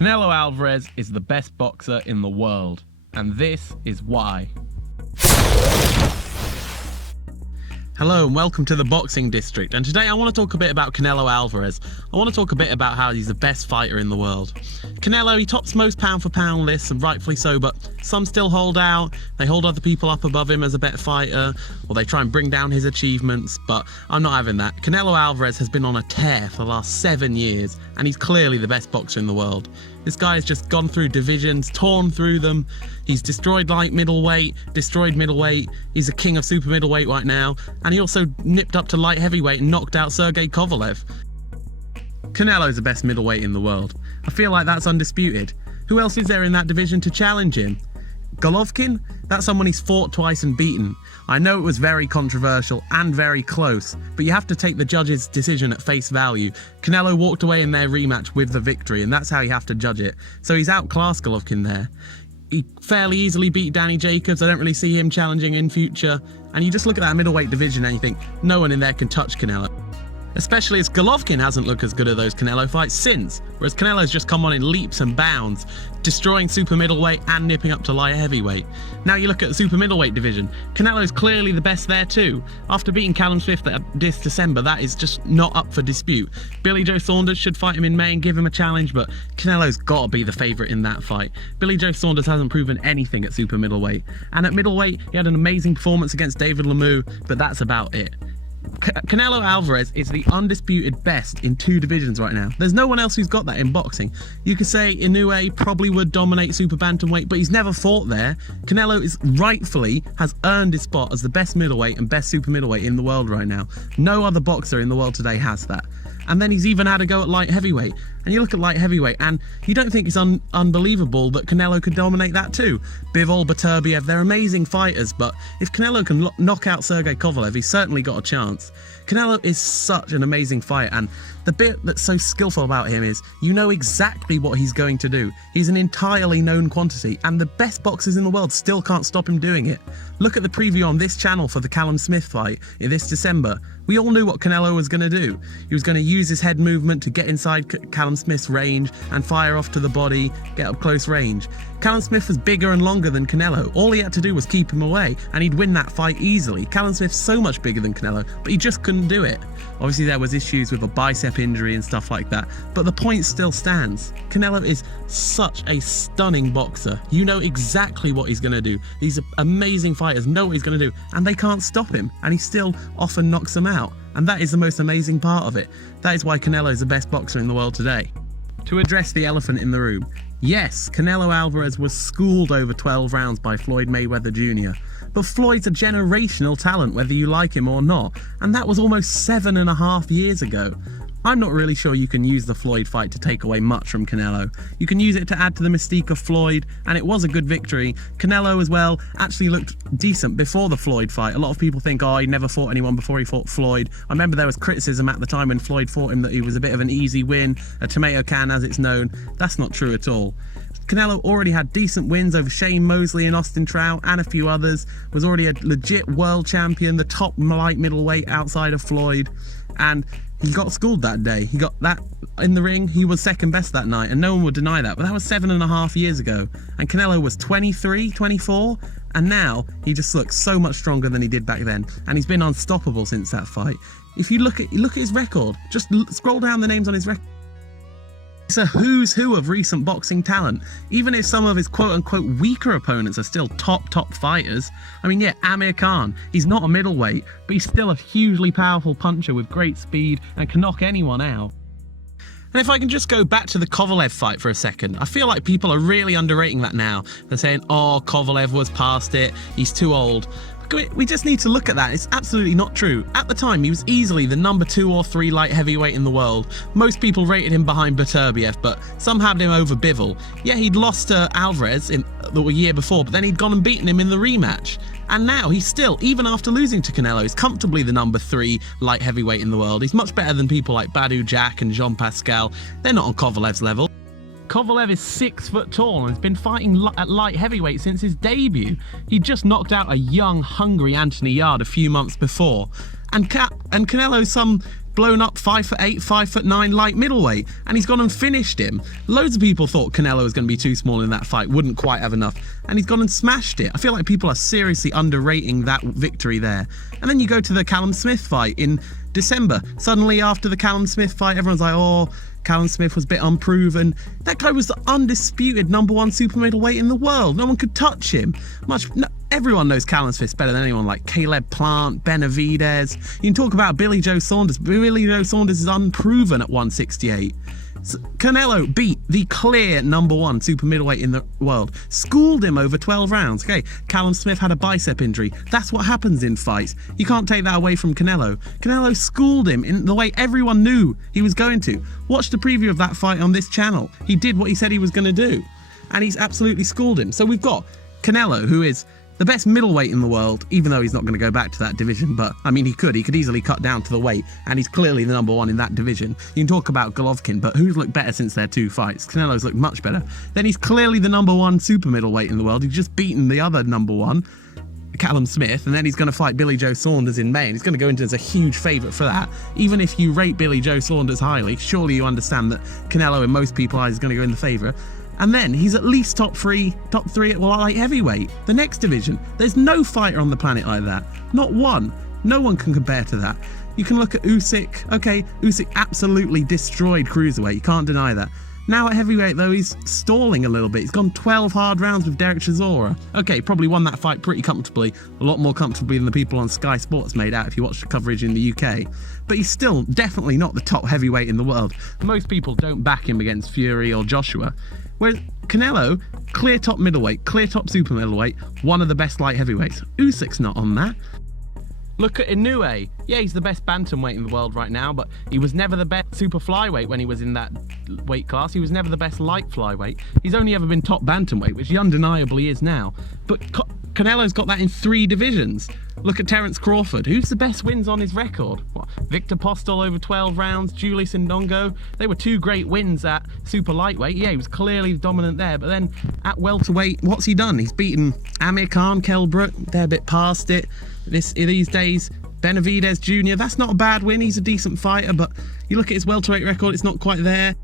Canelo Alvarez is the best boxer in the world, and this is why. Hello and welcome to the Boxing District, and today I want to talk a bit about Canelo Alvarez. I want to talk a bit about how he's the best fighter in the world. Canelo, he tops most pound for pound lists, and rightfully so, but some still hold out. They hold other people up above him as a better fighter, or they try and bring down his achievements, but I'm not having that. Canelo Alvarez has been on a tear for the last 7 years, and he's clearly the best boxer in the world. This guy has just gone through divisions, torn through them. He's destroyed light middleweight, destroyed middleweight. He's a king of super middleweight right now. And he also nipped up to light heavyweight and knocked out Kovalev. Canelo's the best middleweight in the world. I feel like that's undisputed. Who else is there in that division to challenge him? Golovkin? That's someone he's fought twice and beaten. I know it was very controversial and very close, but you have to take the judge's decision at face value. Canelo walked away in their rematch with the victory, and that's how you have to judge it. So he's outclassed Golovkin there. He fairly easily beat Danny Jacobs. I don't really see him challenging in future. And you just look at that middleweight division and you think, no one in there can touch Canelo. Especially as Golovkin hasn't looked as good at those Canelo fights since, whereas Canelo's just come on in leaps and bounds, destroying super middleweight and nipping up to light heavyweight. Now you look at the super middleweight division, Canelo's clearly the best there too. After beating Callum Smith this December, that is just not up for dispute. Billy Joe Saunders should fight him in May and give him a challenge, but Canelo's got to be the favourite in that fight. Billy Joe Saunders hasn't proven anything at super middleweight, and at middleweight he had an amazing performance against David Lemieux, but that's about it. Canelo Alvarez is the undisputed best in 2 divisions right now. There's no one else who's got that in boxing. You could say Inoue probably would dominate super bantamweight, but he's never fought there. Canelo rightfully has earned his spot as the best middleweight and best super middleweight in the world right now. No other boxer in the world today has that. And then he's even had a go at light heavyweight. And you look at light heavyweight and you don't think it's unbelievable that Canelo could dominate that too. Bivol, Beterbiev, they're amazing fighters, but if Canelo can knock out Kovalev, he's certainly got a chance. Canelo is such an amazing fighter, and the bit that's so skillful about him is you know exactly what he's going to do. He's an entirely known quantity, and the best boxers in the world still can't stop him doing it. Look at the preview on this channel for the Callum Smith fight in this December. We all knew what Canelo was going to do. He was going to use his head movement to get inside Callum Smith's range and fire off to the body, get up close range. Callum Smith was bigger and longer than Canelo. All he had to do was keep him away, and he'd win that fight easily. Callum Smith's so much bigger than Canelo, but he just couldn't do it. Obviously there was issues with a bicep injury and stuff like that, but the point still stands. Canelo is such a stunning boxer. You know exactly what he's going to do. These amazing fighters know what he's going to do, and they can't stop him, and he still often knocks them out. And that is the most amazing part of it. That is why Canelo is the best boxer in the world today. To address the elephant in the room, yes, Canelo Alvarez was schooled over 12 rounds by Floyd Mayweather Jr., but Floyd's a generational talent whether you like him or not, and that was almost 7.5 years ago. I'm not really sure you can use the Floyd fight to take away much from Canelo. You can use it to add to the mystique of Floyd, and it was a good victory. Canelo as well actually looked decent before the Floyd fight. A lot of people think, oh, he never fought anyone before he fought Floyd. I remember there was criticism at the time when Floyd fought him that he was a bit of an easy win, a tomato can as it's known. That's not true at all. Canelo already had decent wins over Shane Mosley and Austin Trout and a few others, was already a legit world champion, the top light middleweight outside of Floyd, and he got schooled that day. He got that in the ring. He was second best that night, and no one would deny that. But that was 7.5 years ago. And Canelo was 23, 24, and now he just looks so much stronger than he did back then. And he's been unstoppable since that fight. If you look at his record, just scroll down the names on his record. It's a who's who of recent boxing talent. Even if some of his quote-unquote weaker opponents are still top fighters. I mean, yeah, Amir Khan, he's not a middleweight, but he's still a hugely powerful puncher with great speed and can knock anyone out. And if I can just go back to the Kovalev fight for a second, I feel like people are really underrating that now. They're saying, oh, Kovalev was past it, he's too old. We just need to look at that. It's absolutely not true. At the time, he was easily the number 2 or 3 light heavyweight in the world. Most people rated him behind Beterbiev, but some had him over Bivol. Yeah, he'd lost to Alvarez in the year before, but then he'd gone and beaten him in the rematch. And now he's still, even after losing to Canelo, he's comfortably the number 3 light heavyweight in the world. He's much better than people like Badou Jack and Jean Pascal. They're not on Kovalev's level. Kovalev is 6 foot tall and has been fighting at light heavyweight since his debut. He just knocked out a young, hungry Anthony Yarde a few months before. And Canelo's some blown up 5'8", 5'9" light middleweight, and he's gone and finished him. Loads of people thought Canelo was going to be too small in that fight, wouldn't quite have enough, and he's gone and smashed it. I feel like people are seriously underrating that victory there. And then you go to the Callum Smith fight in December. Suddenly after the Callum Smith fight, everyone's like, oh, Callum Smith was a bit unproven. That guy was the undisputed #1 super middleweight in the world. No one could touch him. Everyone knows Callum Smith better than anyone, like Caleb Plant, Benavidez. You can talk about Billy Joe Saunders. Billy Joe Saunders is unproven at 168. Canelo beat the clear #1 super middleweight in the world. Schooled him over 12 rounds. Okay, Callum Smith had a bicep injury. That's what happens in fights. You can't take that away from Canelo. Canelo schooled him in the way everyone knew he was going to. Watch the preview of that fight on this channel. He did what he said he was going to do, and he's absolutely schooled him. So we've got Canelo, who is the best middleweight in the world, even though he's not going to go back to that division. But I mean, he could easily cut down to the weight, and he's clearly the #1 in that division. You can talk about Golovkin, but who's looked better since their 2 fights? Canelo's looked much better. Then he's clearly the #1 super middleweight in the world. He's just beaten the other #1, Callum Smith, and then he's going to fight Billy Joe Saunders in May, and he's going to go into as a huge favourite for that. Even if you rate Billy Joe Saunders highly, surely you understand that Canelo, in most people's eyes, is going to go in the favour. And then he's at least top three at light heavyweight, the next division. There's no fighter on the planet like that. Not one. No one can compare to that. You can look at Usyk. Okay, Usyk absolutely destroyed cruiserweight. You can't deny that. Now at heavyweight, though, he's stalling a little bit. He's gone 12 hard rounds with Derek Chisora. Okay, probably won that fight pretty comfortably. A lot more comfortably than the people on Sky Sports made out if you watch the coverage in the UK. But he's still definitely not the top heavyweight in the world. Most people don't back him against Fury or Joshua. Whereas Canelo, clear top middleweight, clear top super middleweight, one of the best light heavyweights. Usyk's not on that. Look at Inoue. Yeah, he's the best bantamweight in the world right now, but he was never the best super flyweight when he was in that weight class. He was never the best light flyweight. He's only ever been top bantamweight, which he undeniably is now. But Canelo's got that in 3 divisions. Look at Terence Crawford. Who's the best wins on his record? What, Victor Postol over 12 rounds, Julius Ndongo. They were 2 great wins at super lightweight. Yeah, he was clearly dominant there. But then at welterweight, what's he done? He's beaten Amir Khan, Kell Brook. They're a bit past it these days. Benavidez Jr., that's not a bad win. He's a decent fighter, but you look at his welterweight record, it's not quite there.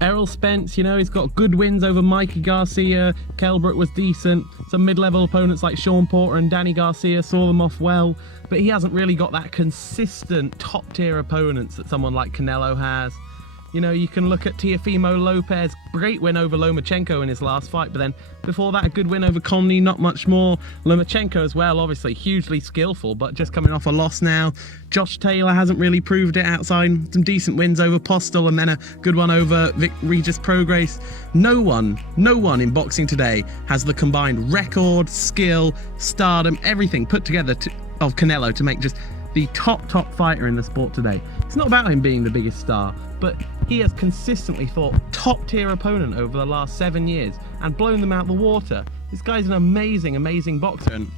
Errol Spence, you know, he's got good wins over Mikey Garcia. Kell Brook was decent. Some mid-level opponents like Sean Porter and Danny Garcia saw them off well, but he hasn't really got that consistent top-tier opponents that someone like Canelo has. You know, you can look at Teofimo Lopez, great win over Lomachenko in his last fight, but then before that, a good win over Conley, not much more. Lomachenko as well, obviously hugely skillful, but just coming off a loss now. Josh Taylor hasn't really proved it outside some decent wins over Postol and then a good one over Regis Prograis. No one in boxing today has the combined record, skill, stardom, everything put together of Canelo to make just the top fighter in the sport today. It's not about him being the biggest star, but he has consistently fought top-tier opponent over the last 7 years and blown them out the water. This guy's an amazing boxer. And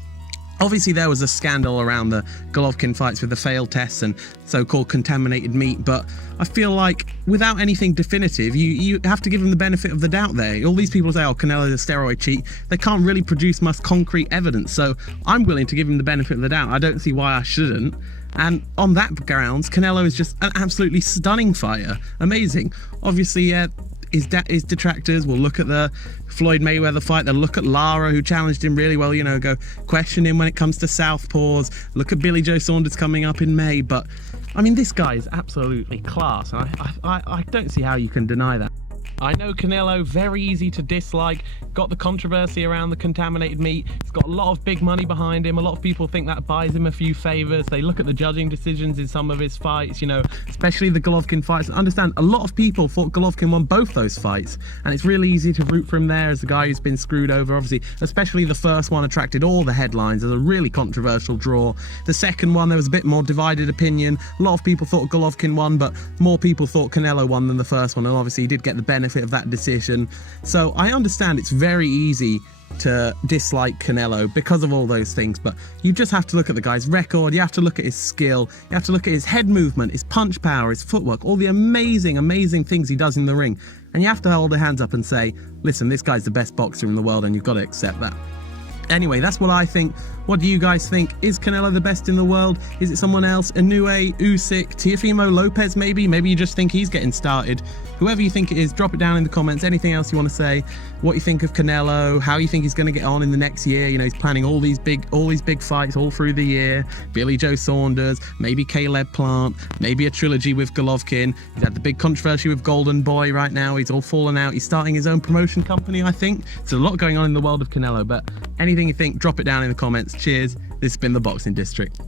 obviously there was a scandal around the Golovkin fights with the failed tests and so-called contaminated meat, but I feel like without anything definitive, you have to give him the benefit of the doubt there. All these people say, oh, Canelo's a steroid cheat. They can't really produce much concrete evidence, so I'm willing to give him the benefit of the doubt. I don't see why I shouldn't. And on that grounds, Canelo is just an absolutely stunning fighter. Amazing. Obviously, his detractors will look at the Floyd Mayweather fight. They'll look at Lara, who challenged him really well, you know, go question him when it comes to southpaws. Look at Billy Joe Saunders coming up in May. But, I mean, this guy is absolutely class. And I don't see how you can deny that. I know Canelo, very easy to dislike, got the controversy around the contaminated meat, he's got a lot of big money behind him, a lot of people think that buys him a few favours, they look at the judging decisions in some of his fights, you know, especially the Golovkin fights. I understand a lot of people thought Golovkin won both those fights, and it's really easy to root for him there as the guy who's been screwed over, obviously, especially the first one attracted all the headlines as a really controversial draw. The second one, there was a bit more divided opinion. A lot of people thought Golovkin won, but more people thought Canelo won than the first one, and obviously he did get the benefit of that decision. So I understand it's very easy to dislike Canelo because of all those things, but you just have to look at the guy's record, you have to look at his skill, you have to look at his head movement, his punch power, his footwork, all the amazing things he does in the ring, and you have to hold your hands up and say, listen, this guy's the best boxer in the world, and you've got to accept that. Anyway, that's what I think. What do you guys think? Is Canelo the best in the world? Is it someone else? Inoue, Usyk, Teofimo Lopez maybe? Maybe you just think he's getting started. Whoever you think it is, drop it down in the comments. Anything else you want to say? What you think of Canelo? How you think he's going to get on in the next year? You know, he's planning all these big fights all through the year. Billy Joe Saunders, maybe Caleb Plant, maybe a trilogy with Golovkin. He's had the big controversy with Golden Boy right now. He's all fallen out. He's starting his own promotion company, I think. There's a lot going on in the world of Canelo, but anything you think, drop it down in the comments. Cheers. This has been the Boxing District.